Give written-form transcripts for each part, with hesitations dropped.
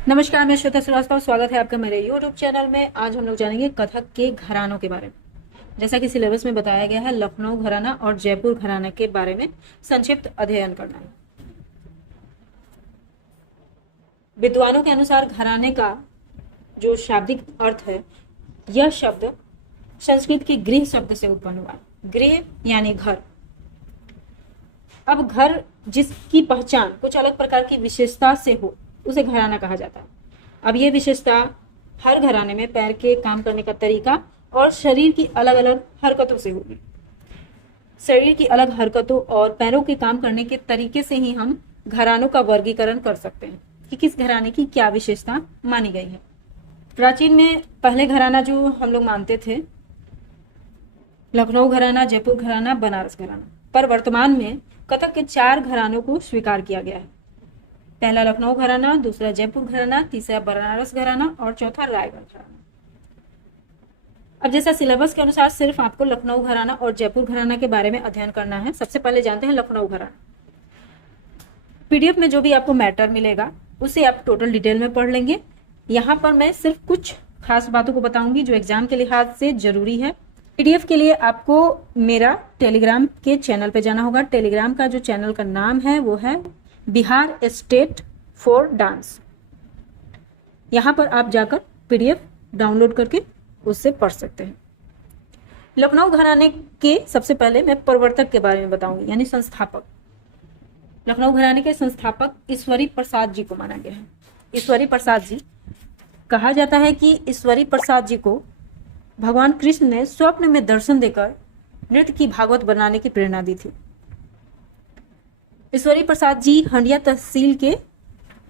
नमस्कार, मैं श्वेता श्रीवास्तव। स्वागत है आपका मेरे YouTube चैनल में। आज हम लोग जानेंगे कथक के घरानों के बारे में। जैसा कि सिलेबस में बताया गया है, लखनऊ घराना और जयपुर घराना के बारे में संक्षिप्त अध्ययन करना है। विद्वानों के अनुसार घराने का जो शाब्दिक अर्थ है, यह शब्द संस्कृत के गृह शब्द से उत्पन्न हुआ है। गृह यानी घर। अब घर जिसकी पहचान कुछ अलग प्रकार की विशेषता से हो, उसे घराना कहा जाता है। अब ये विशेषता हर घराने में पैर के काम करने का तरीका और शरीर की अलग अलग हरकतों से होगी। शरीर की अलग हरकतों और पैरों के काम करने के तरीके से ही हम घरानों का वर्गीकरण कर सकते हैं कि किस घराने की क्या विशेषता मानी गई है। प्राचीन में पहले घराना जो हम लोग मानते थे, लखनऊ घराना, जयपुर घराना, बनारस घराना, पर वर्तमान में कथक के 4 घरानों को स्वीकार किया गया है। पहला लखनऊ घराना, दूसरा जयपुर घराना, तीसरा बनारस घराना और चौथा रायगढ़ घराना। अब जैसा सिलेबस के अनुसार सिर्फ आपको लखनऊ घराना और जयपुर घराना के बारे में अध्ययन करना है। सबसे पहले जानते हैं लखनऊ घराना। पीडीएफ में जो भी आपको मैटर मिलेगा उसे आप टोटल डिटेल में पढ़ लेंगे। यहाँ पर मैं सिर्फ कुछ खास बातों को बताऊंगी जो एग्जाम के लिहाज से जरूरी है। पीडीएफ के लिए आपको मेरा टेलीग्राम के चैनल पे जाना होगा। टेलीग्राम का जो चैनल का नाम है वो है बिहार स्टेट फॉर डांस। यहां पर आप जाकर पीडीएफ डाउनलोड करके उससे पढ़ सकते हैं। लखनऊ घराने के सबसे पहले मैं प्रवर्तक के बारे में बताऊंगी, यानी संस्थापक। लखनऊ घराने के संस्थापक ईश्वरी प्रसाद जी को माना गया है। ईश्वरी प्रसाद जी, कहा जाता है कि ईश्वरी प्रसाद जी को भगवान कृष्ण ने स्वप्न में दर्शन देकर नृत्य की भागवत बनाने की प्रेरणा दी थी। ईश्वरी प्रसाद जी हंडिया तहसील के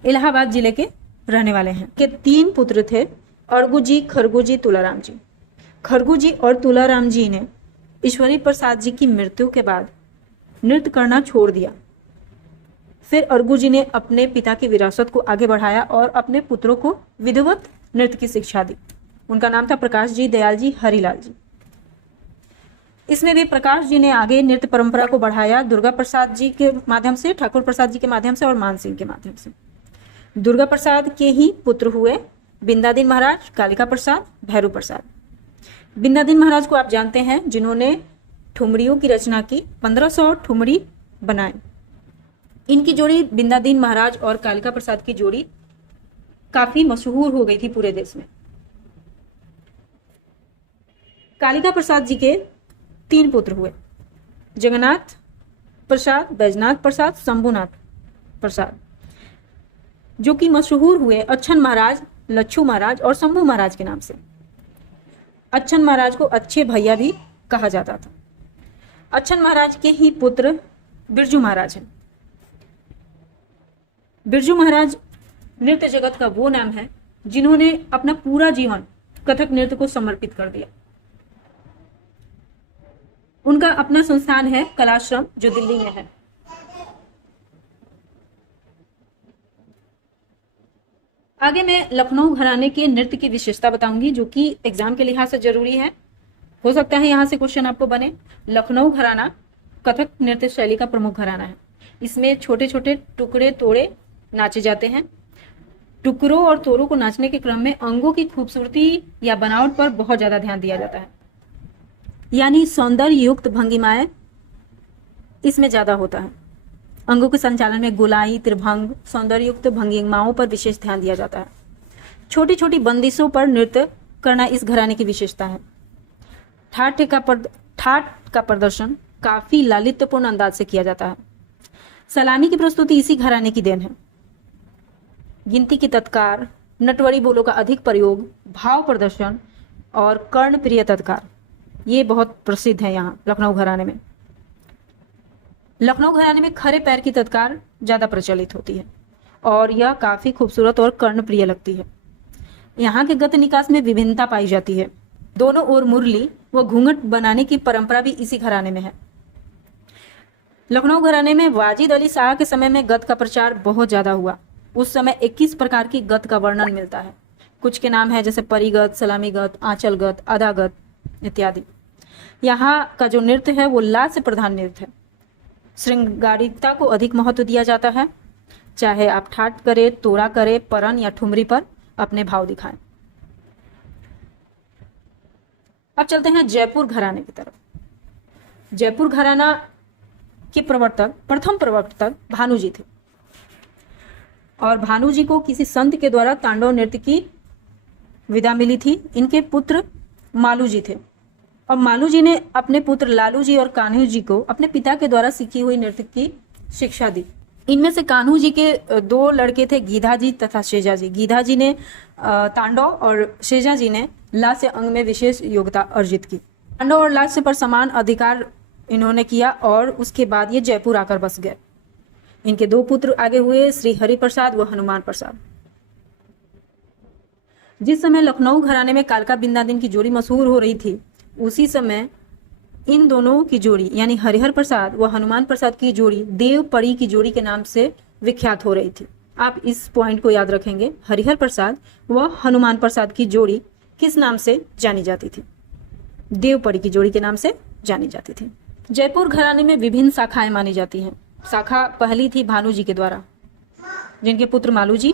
इलाहाबाद जिले के रहने वाले हैं। के 3 पुत्र थे, अरगू जी, खरगू जी, तुलाराम जी। खरगू जी और तुलाराम जी ने ईश्वरी प्रसाद जी की मृत्यु के बाद नृत्य करना छोड़ दिया। फिर अरगू जी ने अपने पिता की विरासत को आगे बढ़ाया और अपने पुत्रों को विधिवत नृत्य की शिक्षा दी। उनका नाम था प्रकाश जी, दयाल जी, हरिलाल जी। इसमें भी प्रकाश जी ने आगे नृत्य परंपरा को बढ़ाया, दुर्गा प्रसाद जी के माध्यम से, ठाकुर प्रसाद जी के माध्यम से और मान सिंह के माध्यम से। दुर्गा प्रसाद के ही पुत्र हुए बिंदादीन महाराज, कालिका प्रसाद, भैरू प्रसाद। बिंदादीन महाराज को आप जानते हैं, जिन्होंने ठुमरियों की रचना की, 1500 ठुमरी बनाए। इनकी जोड़ी बिंदादीन महाराज और कालिका प्रसाद की जोड़ी काफी मशहूर हो गई थी पूरे देश में। कालिका प्रसाद जी के 3 पुत्र हुए, जगन्नाथ प्रसाद, बैजनाथ प्रसाद, शंभुनाथ प्रसाद, जो कि मशहूर हुए अच्छन महाराज, लच्छू महाराज और शंभू महाराज के नाम से। अच्छन महाराज को अच्छे भैया भी कहा जाता था। अच्छन महाराज के ही पुत्र बिरजू महाराज हैं। बिरजू महाराज नृत्य जगत का वो नाम है जिन्होंने अपना पूरा जीवन कथक नृत्य को समर्पित कर दिया। उनका अपना संस्थान है कलाश्रम, जो दिल्ली में है। आगे मैं लखनऊ घराने के नृत्य की विशेषता बताऊंगी, जो कि एग्जाम के लिहाज से जरूरी है। हो सकता है यहां से क्वेश्चन आपको बने। लखनऊ घराना कथक नृत्य शैली का प्रमुख घराना है। इसमें छोटे छोटे टुकड़े तोड़े नाचे जाते हैं। टुकड़ों और तोड़ों को नाचने के क्रम में अंगों की खूबसूरती या बनावट पर बहुत ज्यादा ध्यान दिया जाता है, यानी सौंदर्य युक्त भंगिमाएं इसमें ज्यादा होता है। अंगों के संचालन में गोलाई, त्रिभंग, सौंदर्य युक्त भंगिमाओं पर विशेष ध्यान दिया जाता है। छोटी छोटी बंदिशों पर नृत्य करना इस घराने की विशेषता है। ठाठ का प्रदर्शन काफी लालित्यपूर्ण अंदाज से किया जाता है। सलामी की प्रस्तुति इसी घराने की देन है। गिनती की तत्कार, नटवरी बोलों का अधिक प्रयोग, भाव प्रदर्शन और कर्णप्रिय तत्कार, ये बहुत प्रसिद्ध है यहाँ लखनऊ घराने में। लखनऊ घराने में खरे पैर की तत्कार ज्यादा प्रचलित होती है और यह काफी खूबसूरत और कर्णप्रिय लगती है। यहाँ के गत निकास में विभिन्नता पाई जाती है। दोनों ओर मुरली व घूंघट बनाने की परंपरा भी इसी घराने में है। लखनऊ घराने में वाजिद अली शाह के समय में गत का प्रचार बहुत ज्यादा हुआ। उस समय 21 प्रकार की गत का वर्णन मिलता है। कुछ के नाम है जैसे परिगत, सलामी गत, आंचल गत, आधा गत इत्यादि। यहाँ का जो नृत्य है वो लास्य प्रधान नृत्य है। श्रृंगारिकता को अधिक महत्व दिया जाता है। चाहे आप ठाट करे, तोड़ा करे, परन या ठुमरी पर अपने भाव दिखाएं। अब चलते हैं जयपुर घराने की तरफ। जयपुर घराना के प्रथम प्रवर्तक भानु जी थे और भानु जी को किसी संत के द्वारा तांडव नृत्य की विदा मिली थी। इनके पुत्र मालू जी थे और मालू जी ने अपने पुत्र लालू जी और कान्हू जी को अपने पिता के द्वारा सीखी हुई नृत्य की शिक्षा दी। इनमें से कान्हू जी के दो लड़के थे, गीधा जी तथा शेजा जी। गीधा जी ने तांडव और शेजा जी ने लास्य अंग में विशेष योग्यता अर्जित की। तांडव और लास्य पर समान अधिकार इन्होंने किया और उसके बाद ये जयपुर आकर बस गए। इनके दो पुत्र आगे हुए, श्री हरि प्रसाद व हनुमान प्रसाद। जिस समय लखनऊ घराने में कालका बिंदादिन की जोड़ी मशहूर हो रही थी, उसी समय इन दोनों की जोड़ी यानी हरिहर प्रसाद व हनुमान प्रसाद की जोड़ी देव परी की जोड़ी के नाम से विख्यात हो रही थी। आप इस पॉइंट को याद रखेंगे, हरिहर प्रसाद व हनुमान प्रसाद की जोड़ी किस नाम से जानी जाती थी? देव परी की जोड़ी के नाम से जानी जाती थी। जयपुर घराने में विभिन्न शाखाएं मानी जाती हैं। शाखा पहली थी भानु जी के द्वारा, जिनके पुत्र मालू जी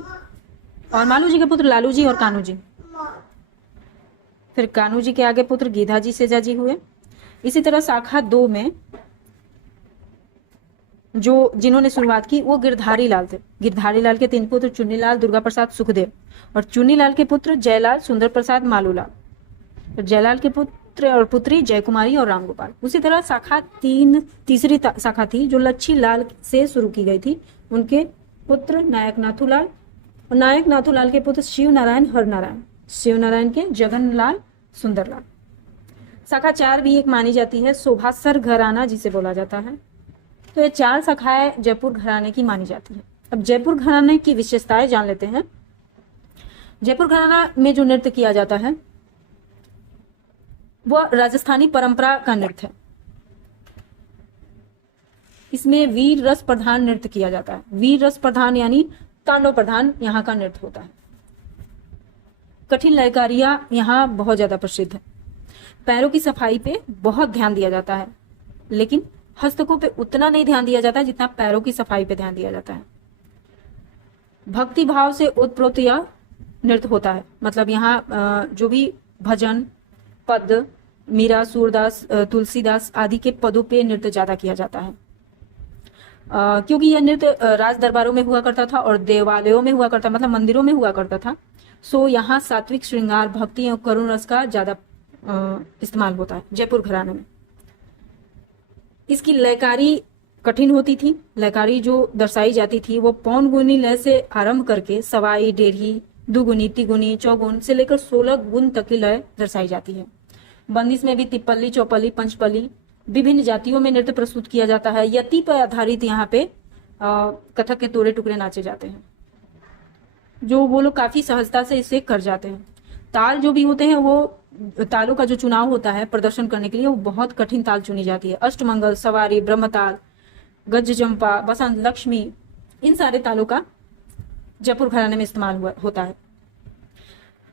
और मालू जी के पुत्र लालू जी और कान्हू जी। फिर कान्हू जी के आगे पुत्र गीधा जी, शेजा जी हुए। इसी तरह शाखा 2 में जो जिन्होंने शुरुआत की वो गिरधारी लाल थे। गिरधारी लाल के 3 पुत्र चुन्नीलाल, दुर्गा प्रसाद, सुखदेव और चुन्नीलाल के पुत्र जयलाल, सुंदर प्रसाद, मालूलाल। जयलाल के पुत्र और पुत्री जयकुमारी और रामगोपाल। उसी तरह शाखा 3 तीसरी शाखा थी जो लच्छी लाल से शुरू की गई थी। उनके पुत्र नायक नाथूलाल और नायक नाथूलाल के पुत्र शिव नारायण, हर नारायण। शिव नारायण के जगनलाल, सुंदरलाल। शाखा 4 भी एक मानी जाती है, शोभासर घराना जिसे बोला जाता है। तो ये 4 शाखाएं जयपुर घराने की मानी जाती है। अब जयपुर घराने की विशेषताएं जान लेते हैं। जयपुर घराना में जो नृत्य किया जाता है वह राजस्थानी परंपरा का नृत्य है। इसमें वीर रस प्रधान नृत्य किया जाता है। वीर रस प्रधान यानी तांडव प्रधान यहाँ का नृत्य होता है। कठिन लयकारियां यहाँ बहुत ज्यादा प्रसिद्ध है। पैरों की सफाई पे बहुत ध्यान दिया जाता है, लेकिन हस्तकों पे उतना नहीं ध्यान दिया जाता जितना पैरों की सफाई पे ध्यान दिया जाता है। भक्ति भाव से ओतप्रोत यह नृत्य होता है। मतलब यहाँ जो भी भजन, पद, मीरा, सूरदास, तुलसीदास आदि के पदों पे नृत्य ज्यादा किया जाता है। क्योंकि यह नृत्य राज दरबारों में हुआ करता था और देवालयों में हुआ करता, मतलब मंदिरों में हुआ करता था। सो यहाँ सात्विक श्रृंगार, भक्ति और करुण रस का ज्यादा इस्तेमाल होता है जयपुर घराने में। इसकी लयकारी कठिन होती थी। लयकारी जो दर्शाई जाती थी वो पौन गुनी लय से आरंभ करके सवाई, डेढ़ी, दुगुनी, तिगुनी, चौगुन से लेकर 16 गुण तक की लय दर्शाई जाती है। बंदिश में भी तिप्पली, चौपली, पंचपली विभिन्न जातियों में नृत्य प्रस्तुत किया जाता है। यति पर आधारित यहाँ पे कथक के तोड़े टुकड़े नाचे जाते हैं, जो वो लोग काफी सहजता से इसे कर जाते हैं। ताल जो भी होते हैं वो तालों का जो चुनाव होता है प्रदर्शन करने के लिए वो बहुत कठिन ताल चुनी जाती है। अष्टमंगल, सवारी, ब्रह्मताल, गज जंपा, बसंत, लक्ष्मी, इन सारे तालों का जयपुर घराने में इस्तेमाल होता है।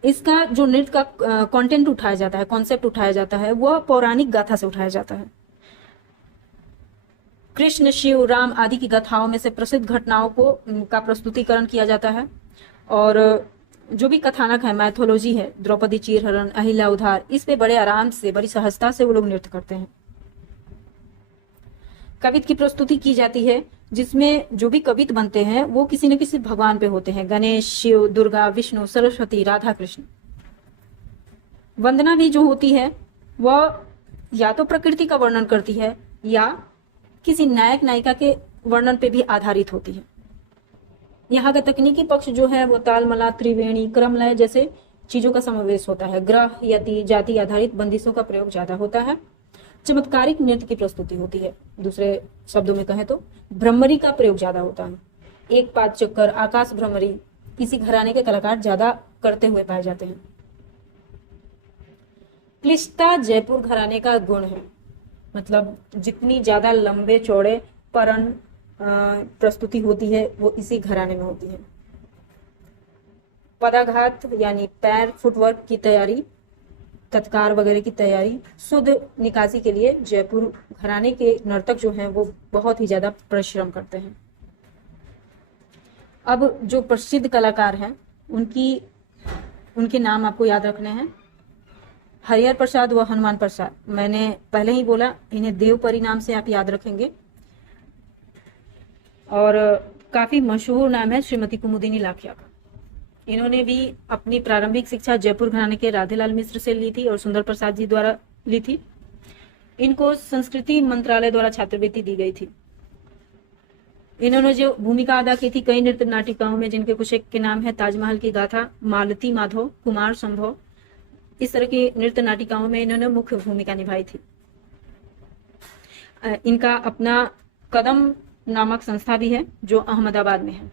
इसका जो नृत्य का कंटेंट उठाया जाता है, कॉन्सेप्ट उठाया जाता है, वह पौराणिक गाथा से उठाया जाता है। कृष्ण, शिव, राम आदि की गाथाओं में से प्रसिद्ध घटनाओं को का प्रस्तुतिकरण किया जाता है। और जो भी कथानक है, मैथोलॉजी है, द्रौपदी चीरहरण, अहिल्या उद्धार, इस पे बड़े आराम से, बड़ी सहजता से वो लोग नृत्य करते हैं। कवित की प्रस्तुति की जाती है, जिसमें जो भी कवित बनते हैं वो किसी न किसी भगवान पे होते हैं। गणेश, शिव, दुर्गा, विष्णु, सरस्वती, राधा, कृष्ण। वंदना भी जो होती है वह या तो प्रकृति का वर्णन करती है या किसी नायक नायिका के वर्णन पे भी आधारित होती है। यहाँ का तकनीकी पक्ष जो है वो ताल, मला, त्रिवेणी, क्रमलय जैसे चीजों का समावेश होता है। ग्रह, यति, जाति आधारित बंदिशों का प्रयोग ज्यादा होता है। चमत्कारिक नृत्य की प्रस्तुति होती है। दूसरे शब्दों में कहें तो भ्रमरी का प्रयोग ज्यादा होता है। एक पाद चक्कर, आकाश भ्रमरी किसी घराने के कलाकार ज्यादा करते हुए पाए जाते हैं। क्लिष्टता जयपुर घराने का गुण है। मतलब जितनी ज्यादा लंबे चौड़े परन प्रस्तुति होती है वो इसी घराने में होती है। पदाघात यानी पैर, फुटवर्क की तैयारी, तत्कार वगैरह की तैयारी, शुद्ध निकासी के लिए जयपुर घराने के नर्तक जो हैं वो बहुत ही ज्यादा परिश्रम करते हैं। अब जो प्रसिद्ध कलाकार हैं उनके नाम आपको याद रखने हैं। हरिहर प्रसाद व हनुमान प्रसाद, मैंने पहले ही बोला, इन्हें देव परी नाम से आप याद रखेंगे। और काफी मशहूर नाम है श्रीमती कुमुदिनी लाखिया का। इन्होंने भी अपनी प्रारंभिक शिक्षा जयपुर घराने के राधेलाल मिश्र से ली थी और सुंदर प्रसाद जी द्वारा ली थी। इनको संस्कृति मंत्रालय द्वारा छात्रवृत्ति दी गई थी। इन्होंने जो भूमिका अदा की थी कई नृत्य नाटिकाओं में, जिनके कुछ एक के नाम है ताजमहल की गाथा, मालती माधव, कुमार संभव, इस तरह की नृत्य नाटिकाओं में इन्होंने मुख्य भूमिका निभाई थी। इनका अपना कदम नामक संस्था भी है जो अहमदाबाद में है।